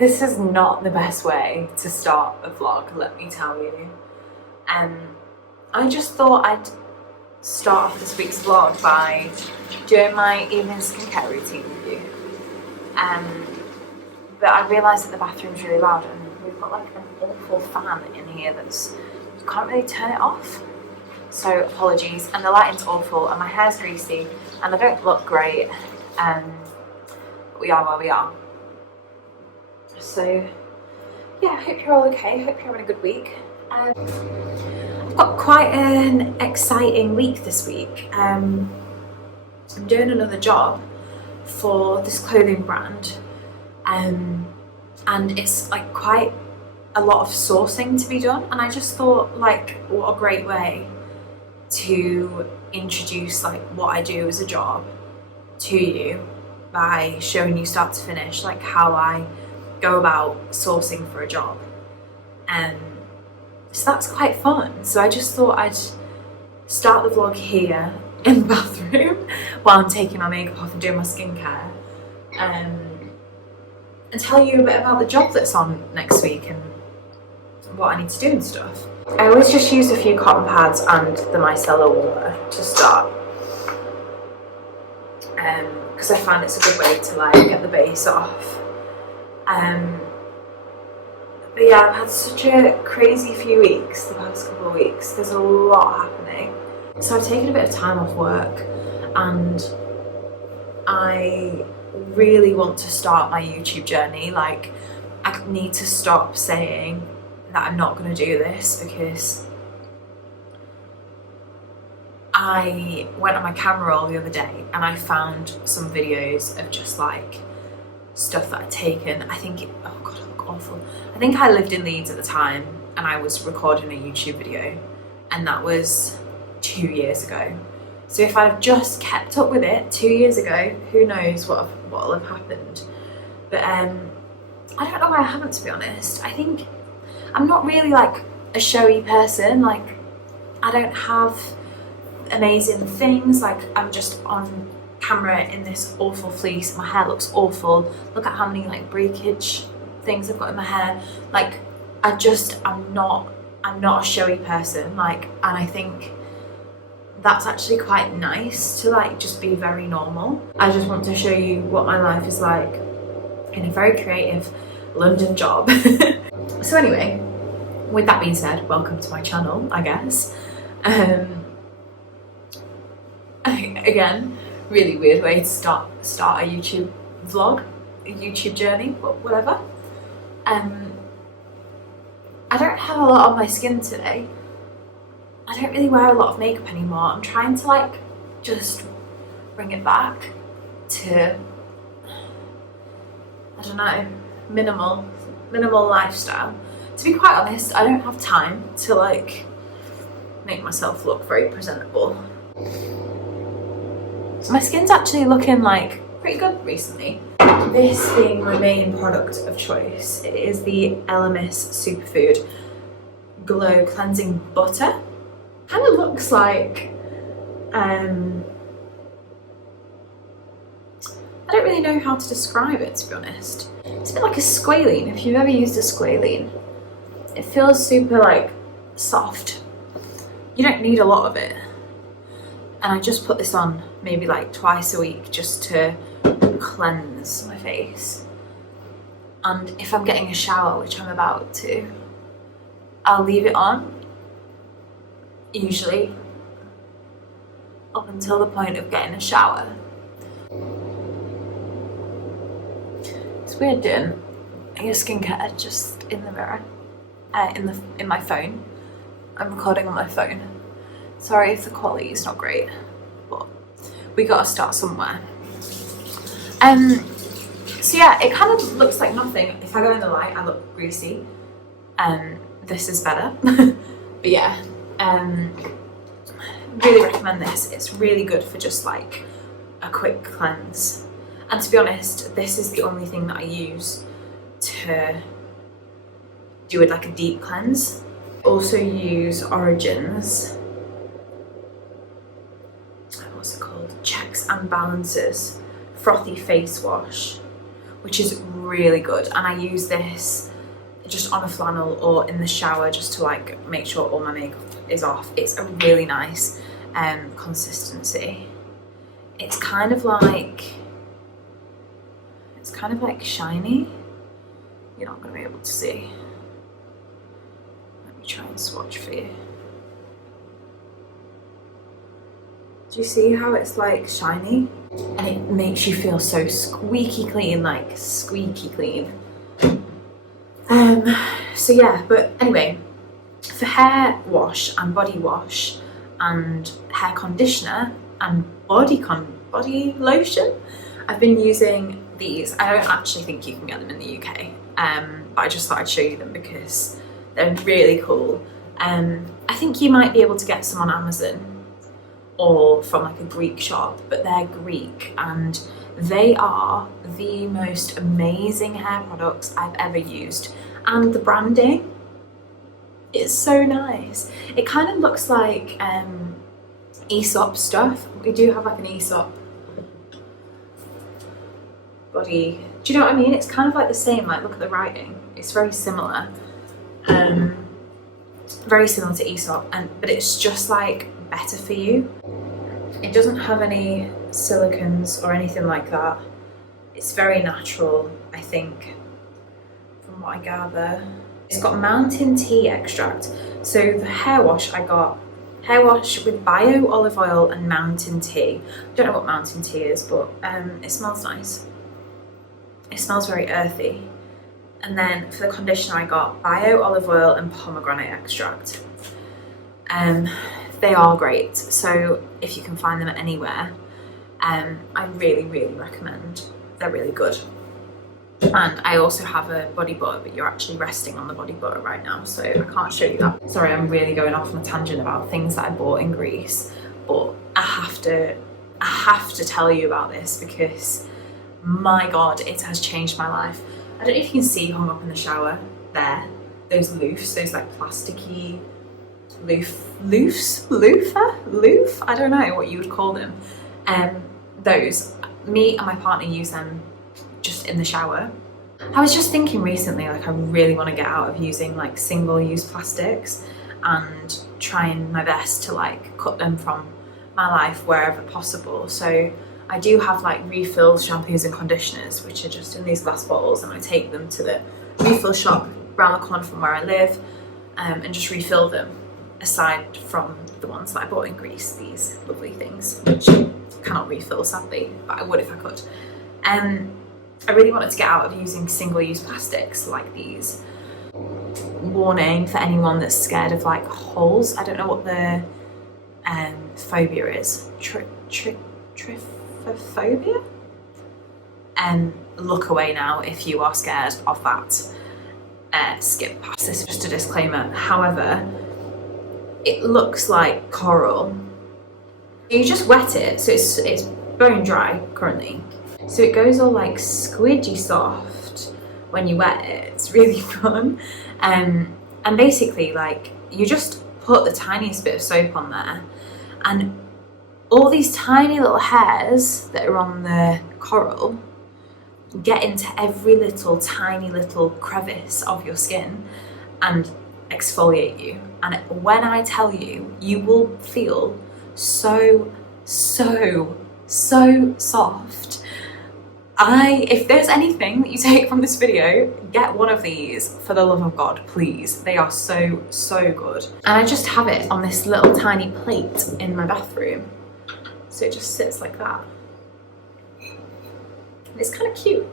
This is not the best way to start a vlog, let me tell you. I just thought I'd start off this week's vlog by doing my evening skincare routine with you. But I realised that the bathroom's really loud and we've got like an awful fan in here that's, you can't really turn it off. So apologies, and the lighting's awful and my hair's greasy and I don't look great. But we are where we are. So yeah, I hope you're all okay, hope you're having a good week. I've got quite an exciting week this week. I'm doing another job for this clothing brand, and it's like quite a lot of sourcing to be done, and I just thought, like, what a great way to introduce like what I do as a job to you by showing you start to finish like how I go about sourcing for a job. So that's quite fun. So I just thought I'd start the vlog here in the bathroom while I'm taking my makeup off and doing my skincare, and tell you a bit about the job that's on next week and what I need to do and stuff. I always just use a few cotton pads and the micellar water to start, because I find it's a good way to like get the base off. But yeah, I've had such a crazy few weeks, the past couple of weeks. There's a lot happening. So I've taken a bit of time off work and I really want to start my YouTube journey. Like, I need to stop saying that I'm not going to do this, because I went on my camera roll the other day and I found some videos of just like stuff that I'd taken. I think, oh god, I look awful. I think I lived in Leeds at the time and I was recording a YouTube video, and that was 2 years ago. So if I'd have just kept up with it 2 years ago, who knows what'll have happened. But I don't know why I haven't, to be honest. I think I'm not really like a showy person. Like, I don't have amazing things. Like, I'm just on camera in this awful fleece. My hair looks awful. Look at how many like breakage things I've got in my hair. Like, I'm not a showy person. Like, and I think that's actually quite nice to like just be very normal. I just want to show you what my life is like in a very creative London job. So anyway, with that being said, welcome to my channel, I guess. Again, really weird way to start a YouTube vlog, a YouTube journey, but whatever. I don't have a lot on my skin today. I don't really wear a lot of makeup anymore. I'm trying to like just bring it back to, I don't know, minimal lifestyle. To be quite honest, I don't have time to like make myself look very presentable. So my skin's actually looking like pretty good recently. This being my main product of choice, it is the Elemis Superfood Glow Cleansing Butter. Kind of looks like, I don't really know how to describe it, to be honest. It's a bit like a squalene, if you've ever used a squalene. It feels super like soft. You don't need a lot of it. And I just put this on maybe like twice a week just to cleanse my face. And if I'm getting a shower, which I'm about to, I'll leave it on, usually up until the point of getting a shower. It's weird doing your skincare just in the mirror, in my phone. I'm recording on my phone. Sorry if the quality is not great, but we gotta start somewhere. So yeah, it kind of looks like nothing. If I go in the light, I look greasy. This is better. But yeah, really recommend this. It's really good for just like a quick cleanse. And to be honest, this is the only thing that I use to do it like a deep cleanse. Also use Origin's, what's it called? Checks and Balances Frothy Face Wash, which is really good. And I use this just on a flannel or in the shower just to like make sure all my makeup is off. It's a really nice consistency. It's kind of like shiny. You're not going to be able to see. Let me try and swatch for you. Do you see how it's like shiny? And it makes you feel so squeaky clean, like squeaky clean. So yeah, but anyway, for hair wash and body wash and hair conditioner and body lotion, I've been using these. I don't actually think you can get them in the UK, but I just thought I'd show you them because they're really cool. I think you might be able to get some on Amazon or from like a Greek shop, but they're Greek and they are the most amazing hair products I've ever used. And the branding is so nice. It kind of looks like Aesop stuff. We do have like an Aesop body. Do you know what I mean? It's kind of like the same, like look at the writing. It's very similar. Very similar to Aesop, but it's just like better for you. It doesn't have any silicons or anything like that. It's very natural, I think, from what I gather. It's got mountain tea extract. So the hair wash, I got hair wash with bio olive oil and mountain tea. I don't know what mountain tea is, but it smells nice. It smells very earthy. And then for the conditioner, I got bio olive oil and pomegranate extract. They are great. So if you can find them anywhere, I really, really recommend. They're really good. And I also have a body butter, but you're actually resting on the body butter right now, so I can't show you that. Sorry, I'm really going off on a tangent about things that I bought in Greece, but I have to tell you about this because my God, it has changed my life. I don't know if you can see hung up in the shower there, those loofs, those like plasticky loof, I don't know what you would call them. Those, me and my partner use them just in the shower. I was just thinking recently, like I really want to get out of using like single-use plastics and trying my best to like cut them from my life wherever possible. So I do have like refill shampoos and conditioners, which are just in these glass bottles, and I take them to the refill shop around the corner from where I live and just refill them, aside from the ones that I bought in Greece, these lovely things, which I cannot refill sadly, but I would if I could. I really wanted to get out of using single-use plastics like these. Warning for anyone that's scared of like holes. I don't know what the phobia is. Trypophobia? Look away now if you are scared of that. Skip past this, just a disclaimer. However, it looks like coral. You just wet it, so it's bone dry currently. So it goes all like squidgy soft when you wet it. It's really fun. And basically like you just put the tiniest bit of soap on there and all these tiny little hairs that are on the coral get into every little tiny little crevice of your skin and exfoliate you. And when I tell you, you will feel so soft. If there's anything that you take from this video, get one of these for the love of God, please. They are so good. And I just have it on this little tiny plate in my bathroom. So it just sits like that. It's kind of cute.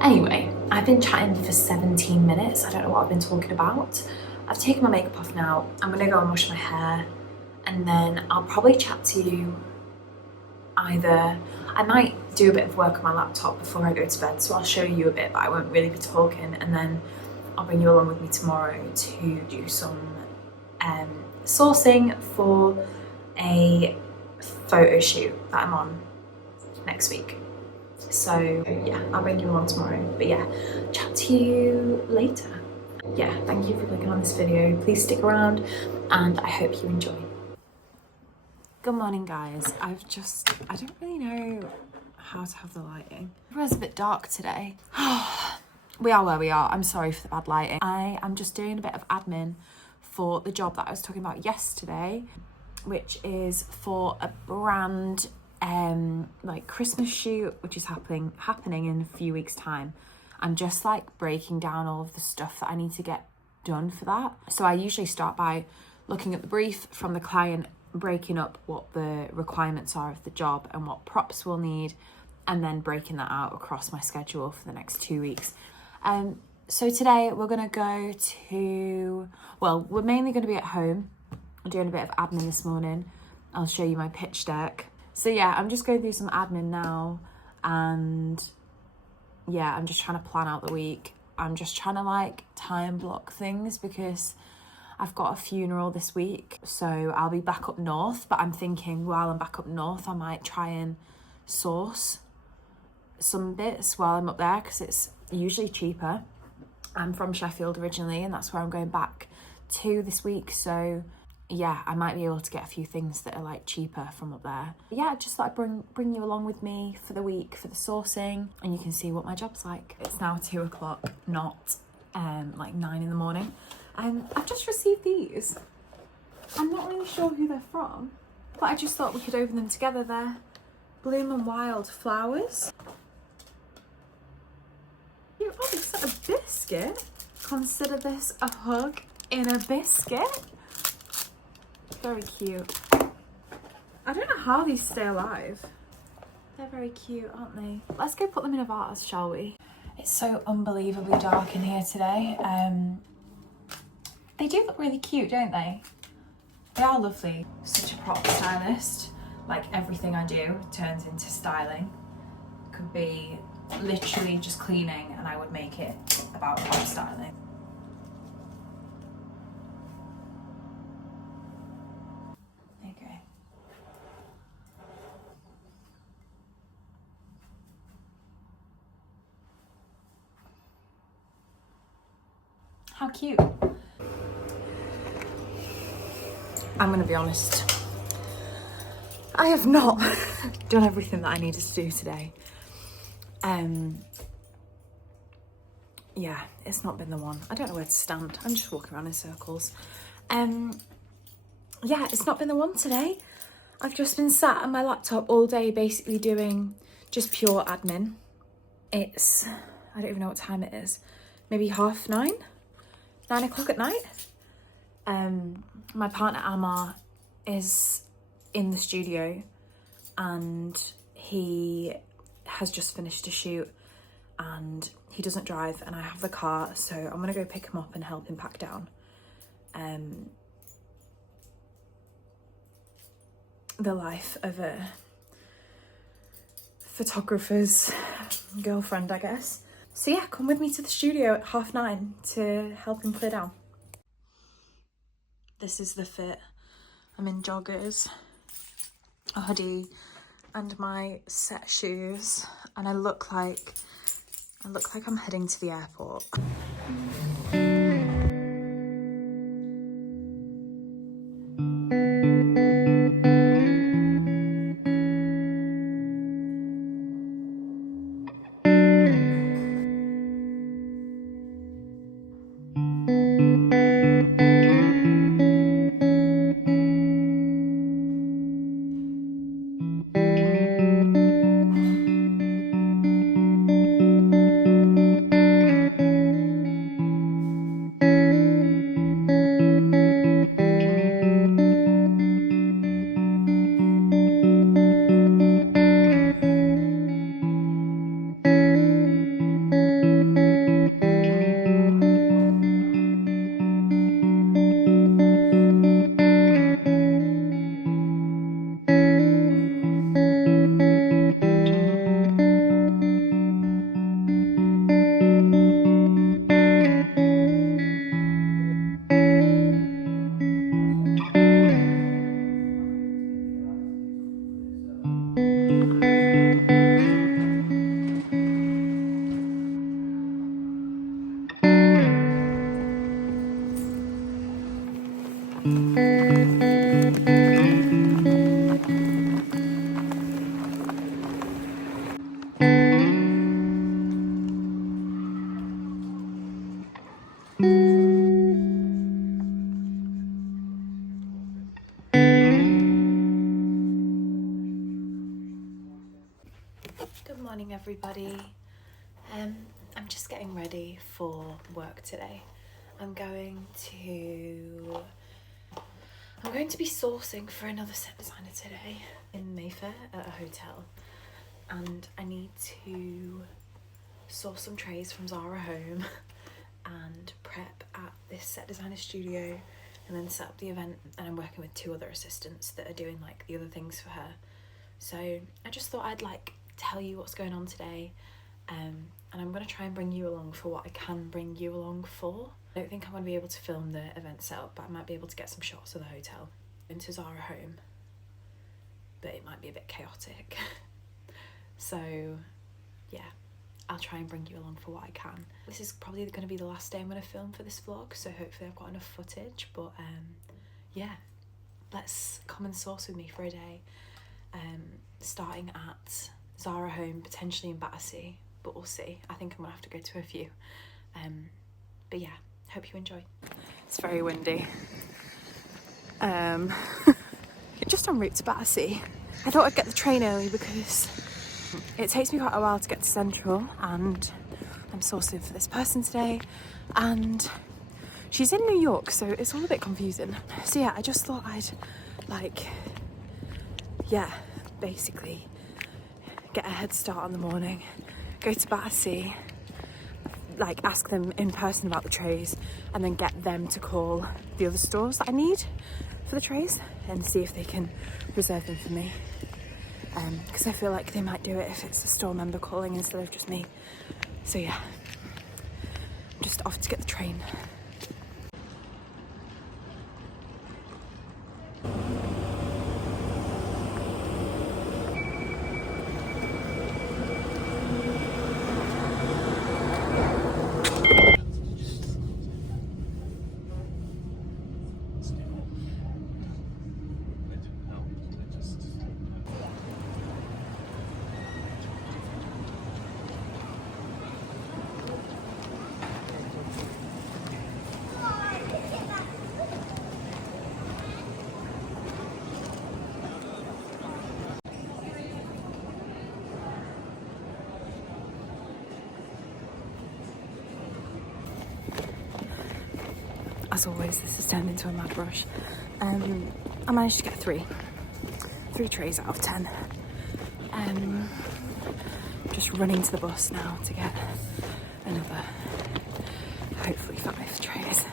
Anyway, I've been chatting for 17 minutes. I don't know what I've been talking about. I've taken my makeup off now. I'm gonna go and wash my hair and then I'll probably chat to you either. I might do a bit of work on my laptop before I go to bed, so I'll show you a bit, but I won't really be talking, and then I'll bring you along with me tomorrow to do some sourcing for a photo shoot that I'm on next week. So yeah, I'll bring you along tomorrow, but yeah, chat to you later. Yeah, thank you for clicking on this video. Please stick around and I hope you enjoy. Good morning guys. I don't really know how to have the lighting. Everyone's a bit dark today. We are where we are. I'm sorry for the bad lighting. I am just doing a bit of admin for the job that I was talking about yesterday, which is for a brand like Christmas shoot, which is happening in a few weeks' time. I'm just like breaking down all of the stuff that I need to get done for that. So I usually start by looking at the brief from the client, breaking up what the requirements are of the job and what props we'll need, and then breaking that out across my schedule for the next 2 weeks. So today we're going to go to, well, we're mainly going to be at home. I'm doing a bit of admin this morning. I'll show you my pitch deck. So yeah, I'm just going through some admin now, and yeah, I'm just trying to plan out the week. I'm just trying to like time block things because I've got a funeral this week, so I'll be back up north, but I'm thinking while I'm back up north, I might try and source some bits while I'm up there because it's usually cheaper. I'm from Sheffield originally, and that's where I'm going back to this week, so yeah, I might be able to get a few things that are like cheaper from up there. Yeah, just like bring you along with me for the week for the sourcing, and you can see what my job's like. It's now 2 o'clock, not like 9 in the morning. I've just received these. I'm not really sure who they're from, but I just thought we could open them together. They're Bloom and Wild flowers. Oh, it's a biscuit. Consider this a hug in a biscuit. Very cute. I don't know how these stay alive. They're very cute, aren't they? Let's go put them in a vase, shall we? It's so unbelievably dark in here today. They do look really cute, don't they? They are lovely. Such a prop stylist. Like everything I do turns into styling. Could be literally just cleaning and I would make it about prop styling. There you go. How cute. I'm gonna be honest, I have not done everything that I needed to do today. Yeah, it's not been the one. I don't know where to stand. I'm just walking around in circles. Yeah, it's not been the one today. I've just been sat on my laptop all day basically doing just pure admin. It's, I don't even know what time it is. Maybe 9:30? 9 o'clock at night? My partner Amar is in the studio and he has just finished a shoot and he doesn't drive and I have the car, so I'm gonna go pick him up and help him pack down. The life of a photographer's girlfriend, I guess. So yeah, come with me to the studio at 9:30 to help him clear down. This is the fit. I'm in joggers, a hoodie, and my set shoes, and I look like I'm heading to the airport. everybody. I'm just getting ready for work today. I'm going to be sourcing for another set designer today in Mayfair at a hotel, and I need to source some trays from Zara Home and prep at this set designer studio and then set up the event. And I'm working with 2 other assistants that are doing like the other things for her. So I just thought I'd like tell you what's going on today, and I'm going to try and bring you along for what I can bring you along for. I don't think I'm going to be able to film the event setup, but I might be able to get some shots of the hotel into Zara Home, but it might be a bit chaotic. So yeah, I'll try and bring you along for what I can. This is probably going to be the last day I'm going to film for this vlog, so hopefully I've got enough footage. But yeah, let's come and source with me for a day, starting at Zara Home, potentially in Battersea, but we'll see. I think I'm gonna have to go to a few, but yeah, hope you enjoy. It's very windy. Just en route to Battersea. I thought I'd get the train early because it takes me quite a while to get to Central, and I'm sourcing for this person today, and she's in New York, so it's all a bit confusing. So yeah, I just thought I'd basically get a head start on the morning, go to Battersea, like ask them in person about the trays, and then get them to call the other stores that I need for the trays and see if they can reserve them for me. Because I feel like they might do it if it's a store member calling instead of just me. So yeah, I'm just off to get the train. As always, this has turned into a mad rush. I managed to get three trays out of 10. Just running to the bus now to get another, hopefully 5 trays.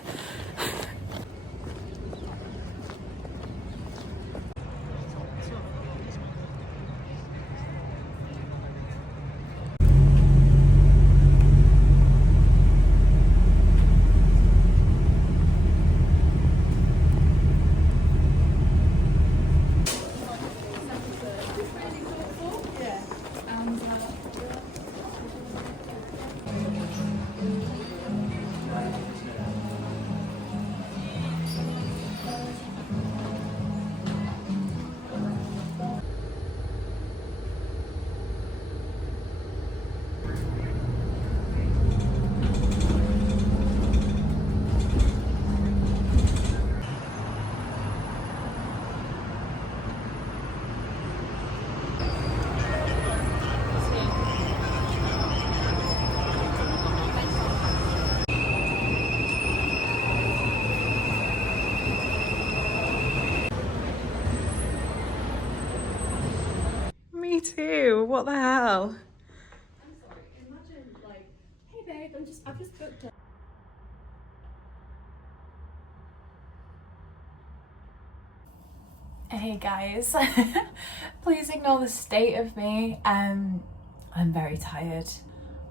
Me too. What the hell? I'm sorry. Imagine like, hey babe, I've just booked it. Hey guys, please ignore the state of me. I'm very tired.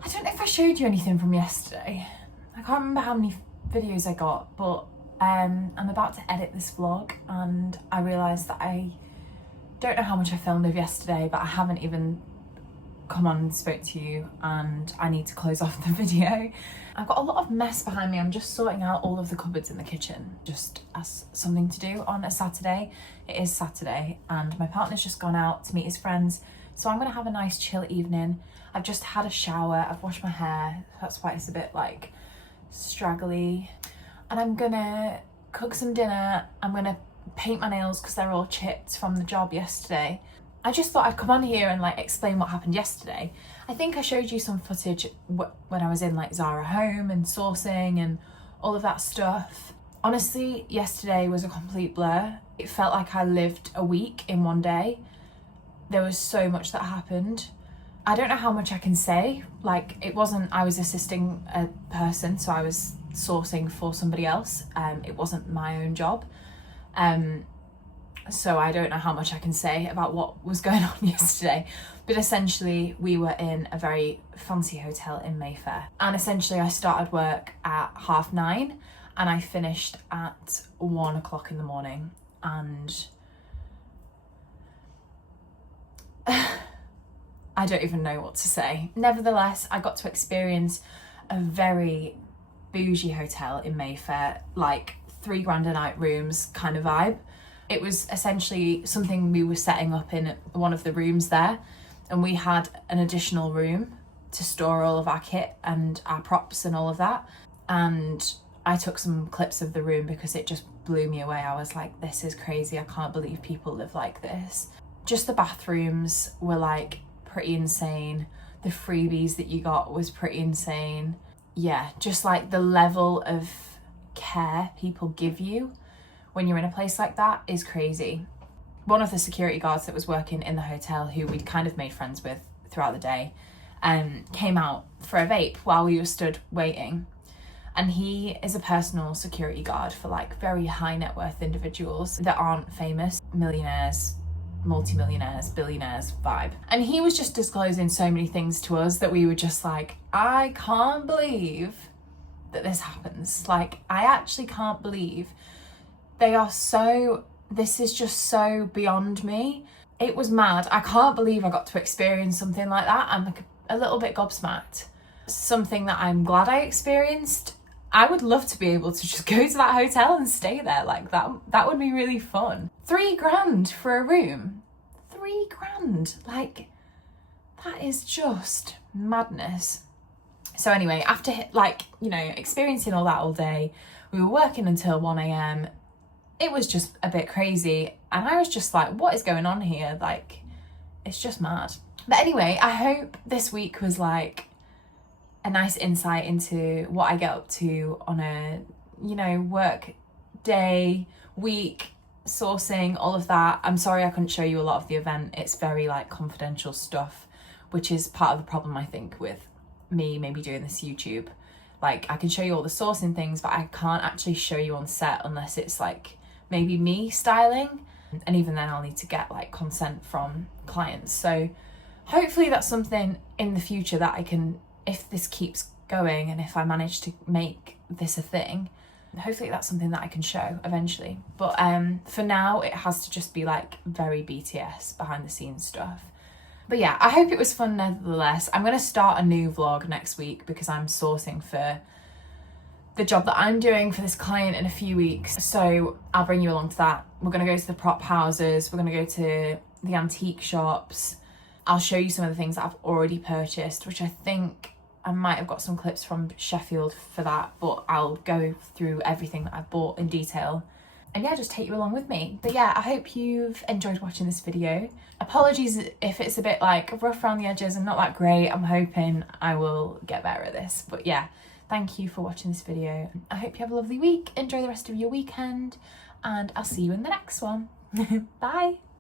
I don't know if I showed you anything from yesterday. I can't remember how many videos I got, but I'm about to edit this vlog and I realised that I don't know how much I filmed of yesterday, but I haven't even come on and spoke to you, and I need to close off the video. I've got a lot of mess behind me. I'm just sorting out all of the cupboards in the kitchen, just as something to do on a Saturday. It is Saturday and my partner's just gone out to meet his friends, so I'm gonna have a nice chill evening. I've just had a shower, I've washed my hair, that's why it's a bit like straggly, and I'm gonna cook some dinner. I'm gonna paint my nails because they're all chipped from the job yesterday. I just thought I'd come on here and like explain what happened yesterday. I think I showed you some footage when I was in like Zara Home and sourcing and all of that stuff. Honestly, yesterday was a complete blur. It felt like I lived a week in one day. There was so much that happened. I don't know how much I can say. Like, it wasn't, I was assisting a person, so I was sourcing for somebody else. It wasn't my own job. So I don't know how much I can say about what was going on yesterday. But essentially, we were in a very fancy hotel in Mayfair. And essentially, I started work at 9:30 and I finished at 1 o'clock in the morning. And I don't even know what to say. Nevertheless, I got to experience a very bougie hotel in Mayfair, like $3,000 a night rooms kind of vibe. It was essentially something we were setting up in one of the rooms there, and we had an additional room to store all of our kit and our props and all of that. And I took some clips of the room because it just blew me away. I was like, this is crazy. I can't believe people live like this. Just the bathrooms were like pretty insane. The freebies that you got was pretty insane. Yeah, just like the level of care people give you when you're in a place like that is crazy. One of the security guards that was working in the hotel, who we'd kind of made friends with throughout the day, came out for a vape while we were stood waiting. And he is a personal security guard for like very high net worth individuals that aren't famous, millionaires, multi-millionaires, billionaires vibe. And he was just disclosing so many things to us that we were just like, I can't believe that this happens. Like, I actually can't believe this is just so beyond me. It was mad. I can't believe I got to experience something like that. I'm like a little bit gobsmacked. Something that I'm glad I experienced. I would love to be able to just go to that hotel and stay there like that. That would be really fun. $3,000 for a room. $3,000. Like, that is just madness. So anyway, after experiencing all that all day, we were working until 1 a.m. It was just a bit crazy. And I was just like, what is going on here? Like, it's just mad. But anyway, I hope this week was like a nice insight into what I get up to on a, work day, week, sourcing, all of that. I'm sorry I couldn't show you a lot of the event. It's very like confidential stuff, which is part of the problem, I think, with me maybe doing this YouTube. Like, I can show you all the sourcing things, but I can't actually show you on set unless it's like maybe me styling. And even then I'll need to get like consent from clients. So hopefully that's something in the future that I can, if this keeps going and if I manage to make this a thing, hopefully that's something that I can show eventually. But for now, it has to just be like very BTS, behind the scenes stuff. But yeah, I hope it was fun nevertheless. I'm going to start a new vlog next week because I'm sourcing for the job that I'm doing for this client in a few weeks. So I'll bring you along to that. We're going to go to the prop houses. We're going to go to the antique shops. I'll show you some of the things that I've already purchased, which I think I might have got some clips from Sheffield for that, but I'll go through everything that I've bought in detail. And yeah, just take you along with me. But yeah, I hope you've enjoyed watching this video. Apologies if it's a bit like rough around the edges and not that great. I'm hoping I will get better at this. But yeah, thank you for watching this video. I hope you have a lovely week. Enjoy the rest of your weekend, and I'll see you in the next one. Bye.